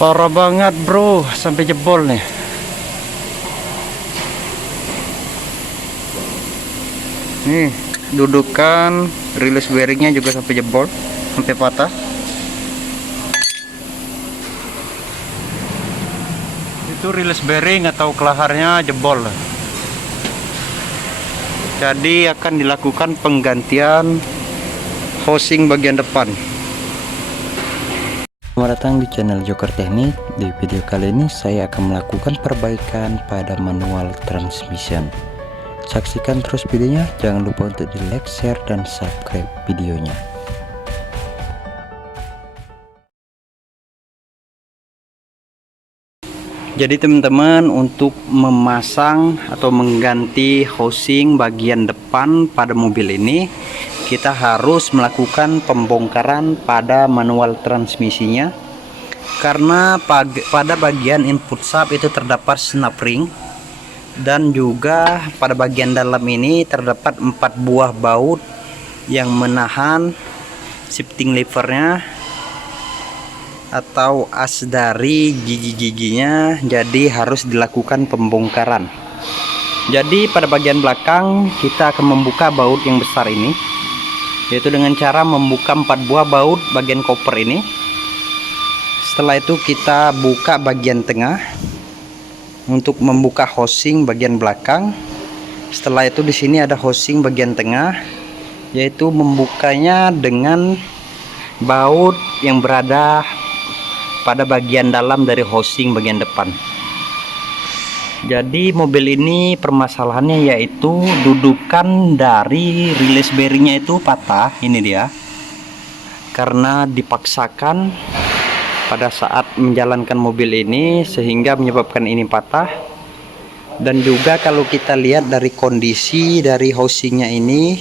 Parah banget bro, sampai jebol nih. Nih, dudukan release bearingnya juga sampai jebol, sampai patah. Itu release bearing atau kelaharnya jebol. Jadi akan dilakukan penggantian housing bagian depan. Selamat datang di channel Joker Teknik. Di video kali ini saya akan melakukan perbaikan pada manual transmission. Saksikan terus videonya, jangan lupa untuk di like, share, dan subscribe videonya. Jadi teman-teman, untuk memasang atau mengganti housing bagian depan pada mobil ini, kita harus melakukan pembongkaran pada manual transmisinya, karena pada bagian input sub itu terdapat snap ring, dan juga pada bagian dalam ini terdapat 4 buah baut yang menahan shifting levernya atau as dari gigi-giginya. Jadi harus dilakukan pembongkaran. Jadi pada bagian belakang kita akan membuka baut yang besar ini, yaitu dengan cara membuka 4 buah baut bagian koper ini. Setelah itu kita buka bagian tengah untuk membuka housing bagian belakang. Setelah itu di sini ada housing bagian tengah, yaitu membukanya dengan baut yang berada pada bagian dalam dari housing bagian depan. Jadi mobil ini permasalahannya yaitu dudukan dari release bearingnya itu patah. Ini dia, karena dipaksakan pada saat menjalankan mobil ini sehingga menyebabkan ini patah. Dan juga kalau kita lihat dari kondisi dari housingnya ini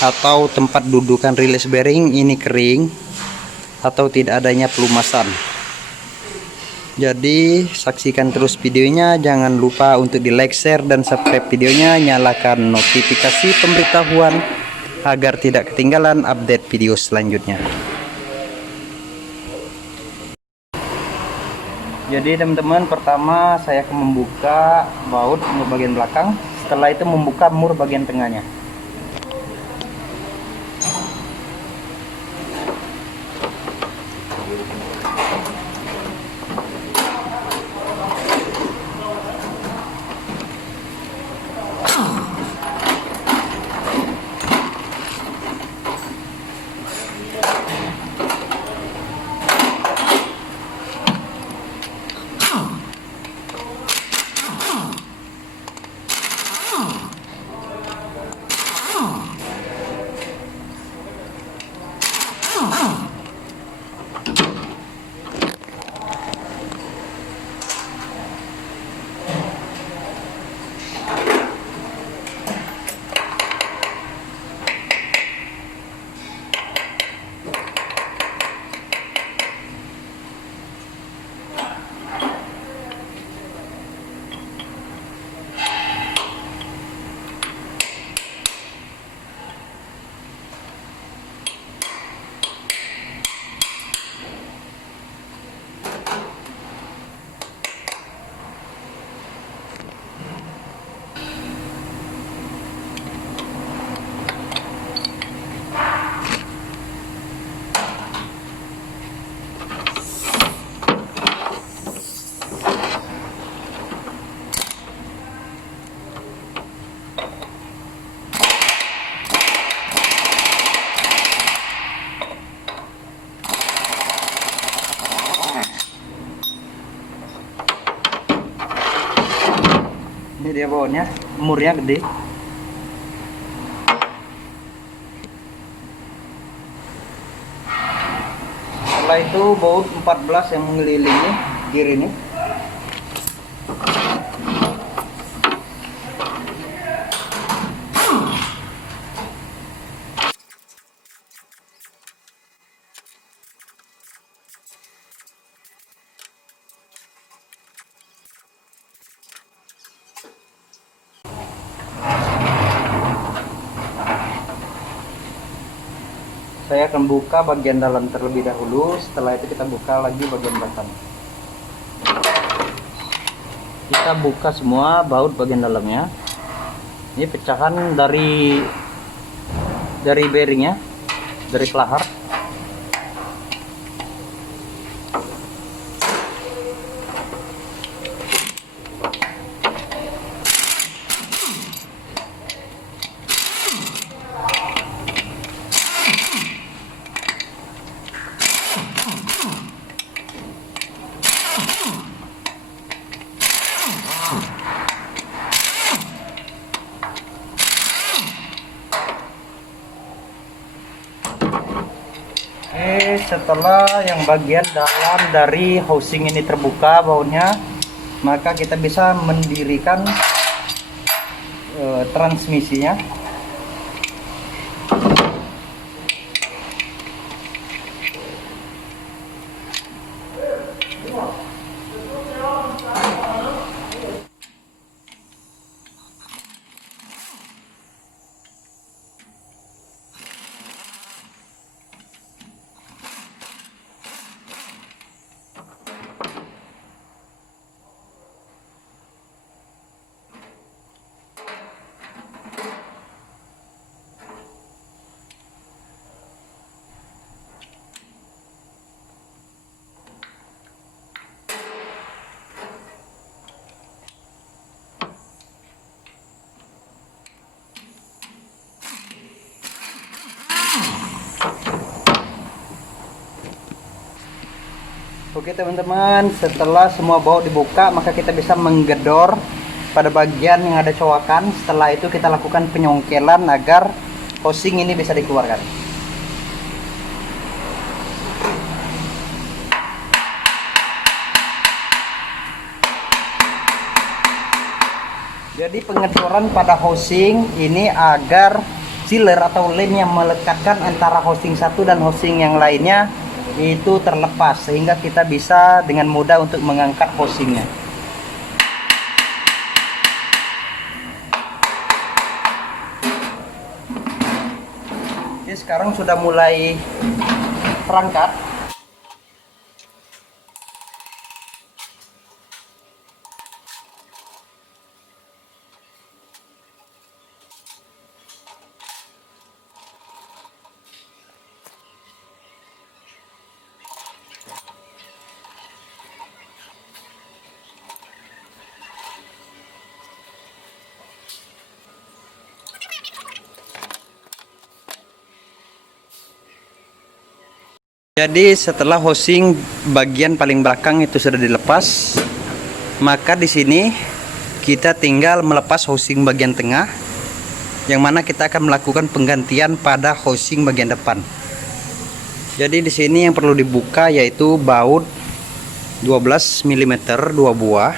atau tempat dudukan release bearing ini kering atau tidak adanya pelumasan. Jadi saksikan terus videonya, jangan lupa untuk di like, share, dan subscribe videonya, nyalakan notifikasi pemberitahuan agar tidak ketinggalan update video selanjutnya. Jadi teman-teman, pertama saya akan membuka baut mur bagian belakang, setelah itu membuka mur bagian tengahnya. Ini dia bautnya, murnya gede. Setelah itu baut 14 yang mengelilingi gear ini. Saya akan buka bagian dalam terlebih dahulu, setelah itu kita buka lagi bagian belakang. Kita buka semua baut bagian dalamnya. Ini pecahan dari bearingnya, dari kelahar. Setelah yang bagian dalam dari housing ini terbuka bautnya, maka kita bisa mendirikan transmisinya. Oke teman-teman, setelah semua baut dibuka, maka kita bisa menggedor pada bagian yang ada cowakan. Setelah itu kita lakukan penyongkelan agar housing ini bisa dikeluarkan. Jadi pengedoran pada housing ini agar sealer atau lem yang melekatkan antara housing satu dan housing yang lainnya itu terlepas, sehingga kita bisa dengan mudah untuk mengangkat housingnya. Oke, sekarang sudah mulai terangkat. Jadi setelah housing bagian paling belakang itu sudah dilepas, maka di sini kita tinggal melepas housing bagian tengah, yang mana kita akan melakukan penggantian pada housing bagian depan. Jadi di sini yang perlu dibuka yaitu baut 12 mm 2 buah.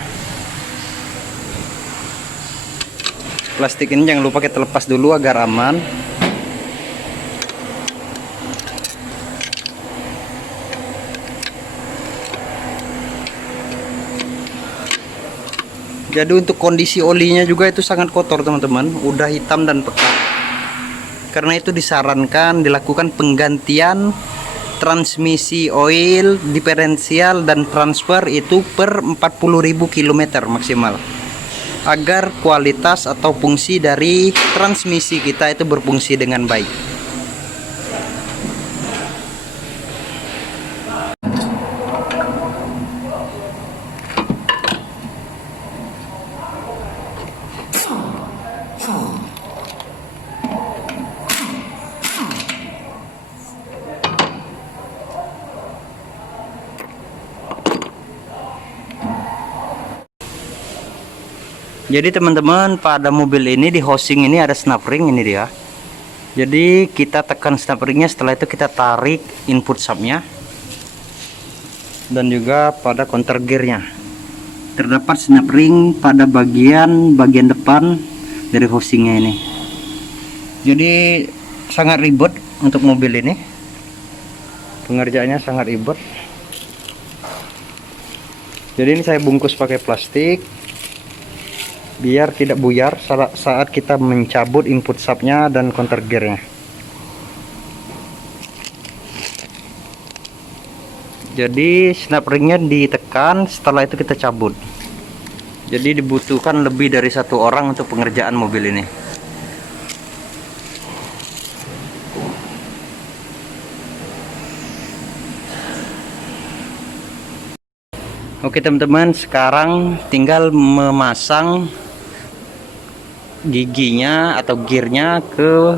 Plastik ini jangan lupa kita lepas dulu agar aman. Jadi untuk kondisi olinya juga itu sangat kotor teman-teman, udah hitam dan pekat. Karena itu disarankan dilakukan penggantian transmisi oil, diferensial dan transfer itu per 40.000 km maksimal, agar kualitas atau fungsi dari transmisi kita itu berfungsi dengan baik. Jadi teman-teman, pada mobil ini di housing ini ada snap ring, ini dia. Jadi kita tekan snap ringnya, setelah itu kita tarik input subnya, dan juga pada counter gearnya terdapat snap ring pada bagian depan dari housingnya ini. Jadi sangat ribet untuk mobil ini, pengerjaannya sangat ribet. Jadi ini saya bungkus pakai plastik biar tidak buyar saat kita mencabut input subnya dan counter gearnya. Jadi snap ringnya ditekan, setelah itu kita cabut. Jadi dibutuhkan lebih dari 1 orang untuk pengerjaan mobil ini. Oke teman-teman, sekarang tinggal memasang giginya atau gearnya ke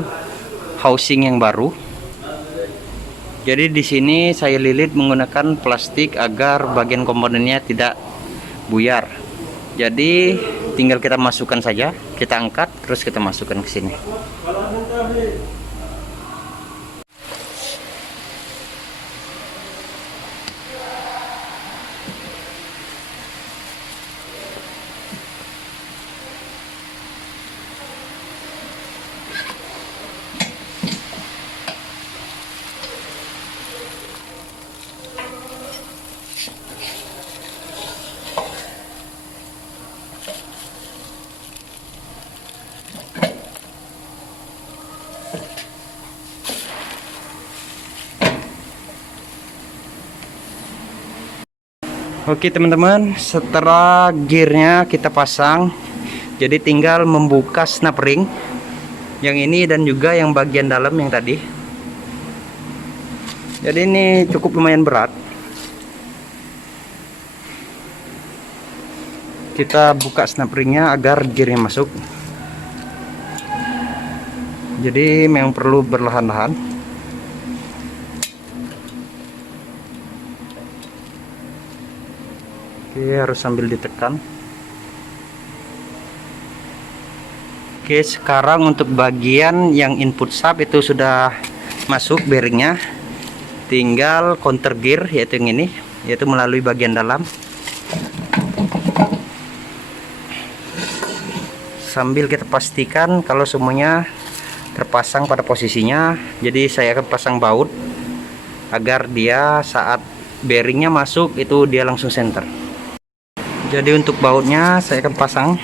housing yang baru. Jadi di sini saya lilit menggunakan plastik agar bagian komponennya tidak buyar. Jadi tinggal kita masukkan saja, kita angkat terus kita masukkan ke sini. Oke teman-teman, setelah gearnya kita pasang, jadi tinggal membuka snap ring yang ini dan juga yang bagian dalam yang tadi. Jadi ini cukup lumayan berat. Kita buka snap ringnya agar gearnya masuk. Jadi memang perlu berlahan-lahan. Oke, harus sambil ditekan. Oke, sekarang untuk bagian yang input sub itu sudah masuk bearingnya. Tinggal counter gear yaitu yang ini, yaitu melalui bagian dalam. Sambil kita pastikan kalau semuanya terpasang pada posisinya. Jadi saya akan pasang baut agar dia saat bearingnya masuk itu dia langsung center. Jadi untuk bautnya saya akan pasang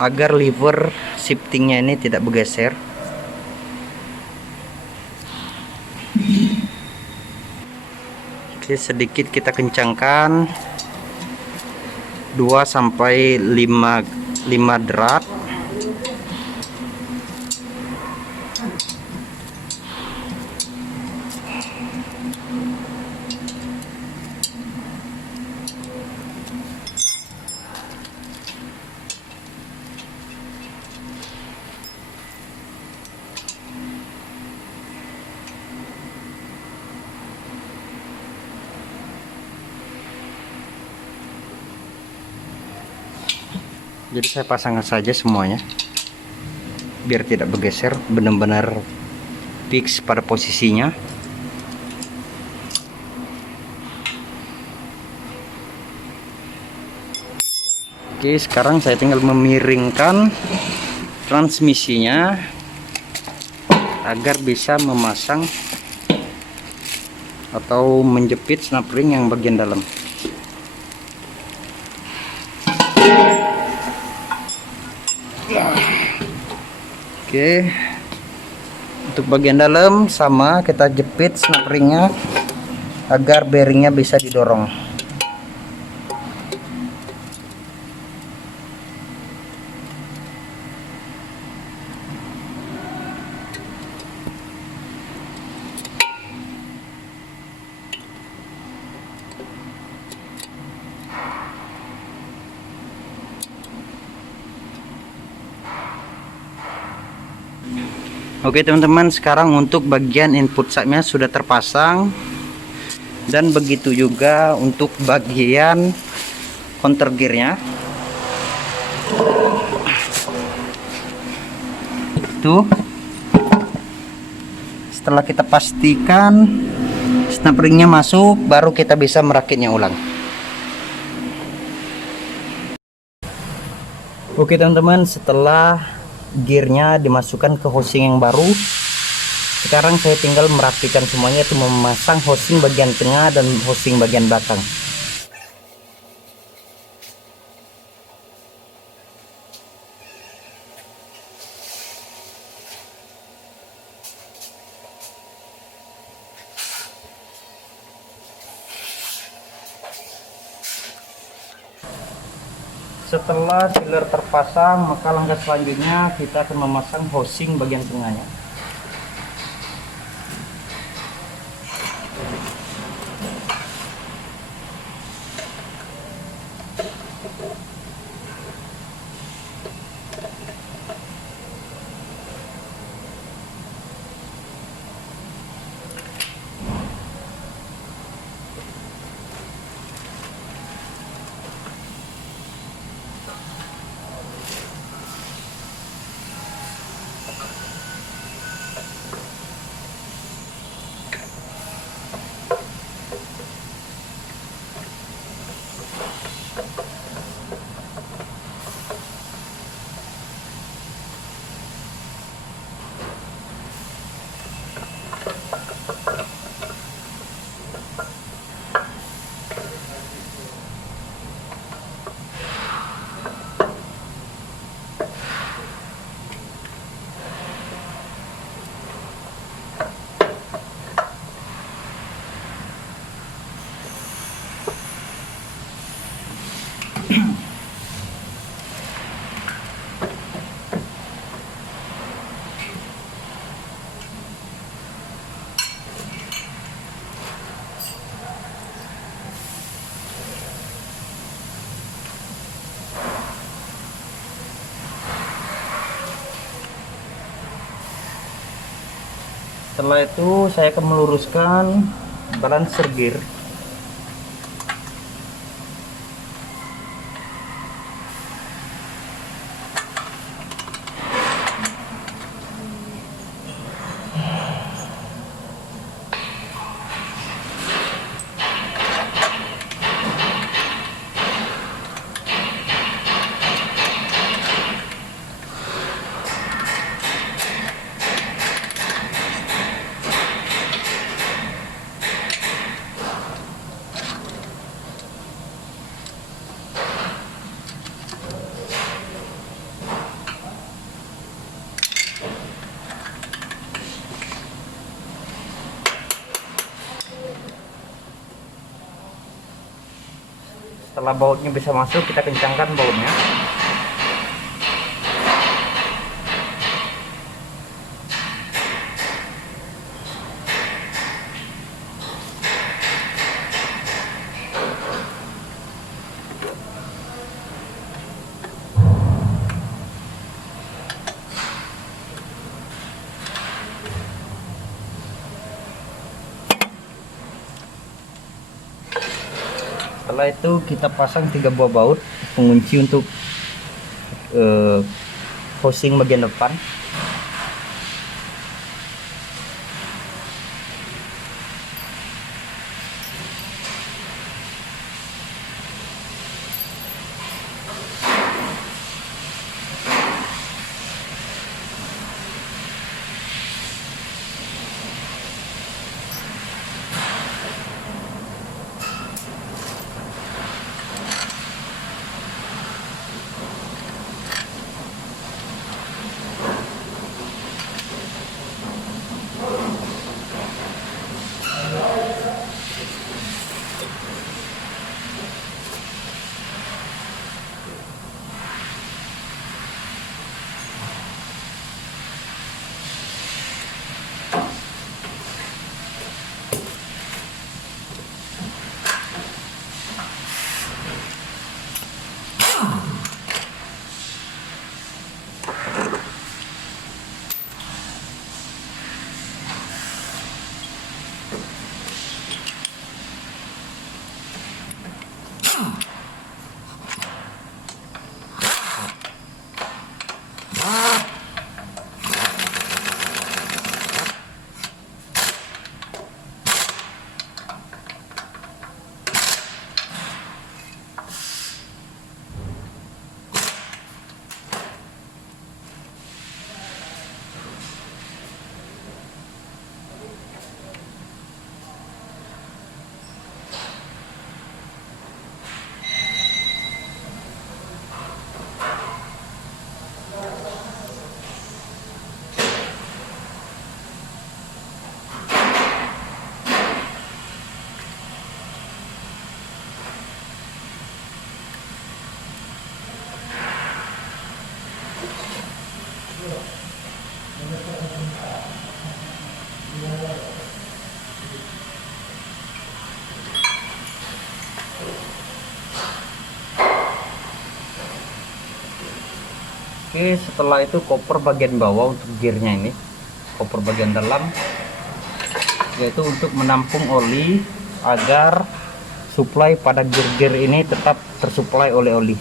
agar lever shiftingnya ini tidak bergeser. Oke, sedikit kita kencangkan 2 sampai 5 derat. Jadi saya pasangkan saja semuanya biar tidak bergeser, benar-benar fix pada posisinya. Oke, sekarang saya tinggal memiringkan transmisinya agar bisa memasang atau menjepit snap ring yang bagian dalam. Oke, untuk bagian dalam sama kita jepit snap ringnya agar bearingnya bisa didorong. Oke teman-teman, sekarang untuk bagian input subnya sudah terpasang, dan begitu juga untuk bagian counter gearnya. Tuh, setelah kita pastikan snap ringnya masuk, baru kita bisa merakitnya ulang. Oke teman-teman, setelah gearnya dimasukkan ke housing yang baru, sekarang saya tinggal merapikan semuanya, itu memasang housing bagian tengah dan housing bagian belakang. Setelah sealer terpasang, maka langkah selanjutnya kita akan memasang housing bagian tengahnya. Setelah itu saya akan meluruskan balancer gear. Setelah bautnya bisa masuk, kita kencangkan bautnya. Setelah itu kita pasang 3 buah baut pengunci untuk housing bagian depan. Oke, setelah itu koper bagian bawah untuk gearnya ini, koper bagian dalam, yaitu untuk menampung oli agar suplai pada gear-gear ini tetap tersuplai oleh oli.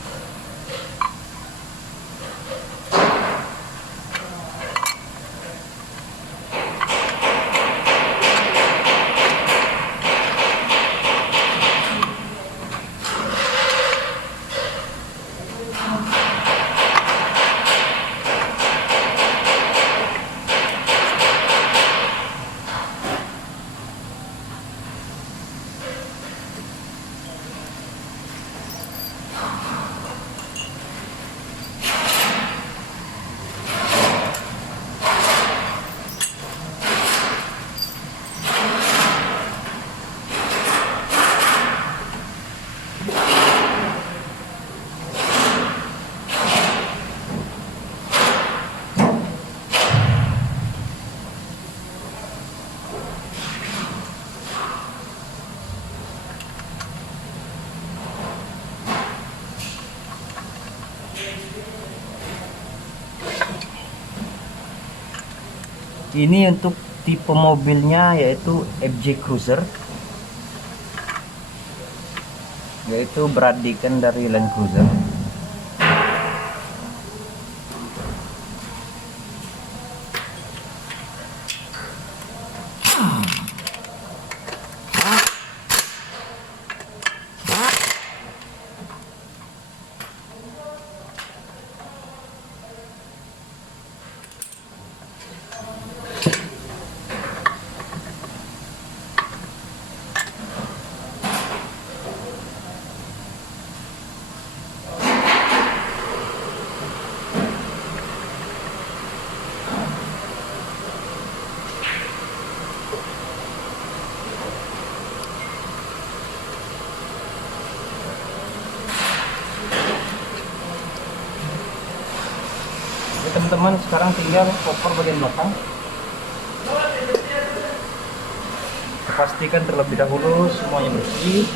Ini untuk tipe mobilnya yaitu FJ Cruiser, yaitu beradikan dari Land Cruiser. Teman-teman, sekarang tinggal koper bagian belakang. Pastikan terlebih dahulu semuanya bersih.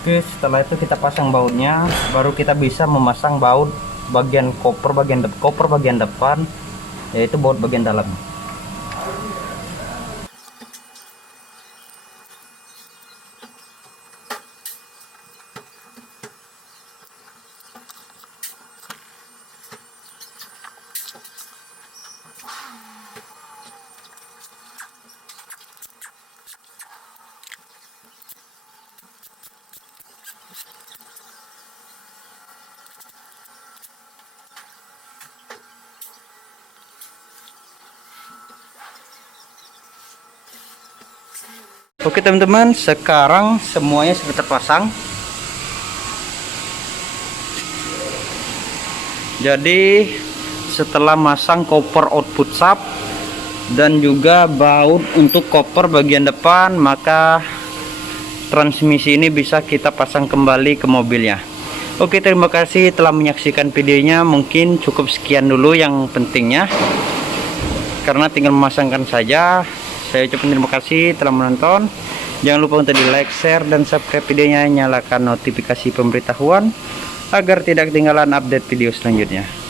Oke, setelah itu kita pasang bautnya, baru kita bisa memasang baut bagian koper bagian depan, yaitu baut bagian dalam. Oke teman-teman, sekarang semuanya sudah terpasang. Jadi setelah masang koper output sub dan juga baut untuk koper bagian depan, maka transmisi ini bisa kita pasang kembali ke mobilnya. Oke, terima kasih telah menyaksikan videonya. Mungkin cukup sekian dulu yang pentingnya, karena tinggal memasangkan saja. Saya ucapkan terima kasih telah menonton. Jangan lupa untuk di like, share, dan subscribe videonya. Nyalakan notifikasi pemberitahuan agar tidak ketinggalan update video selanjutnya.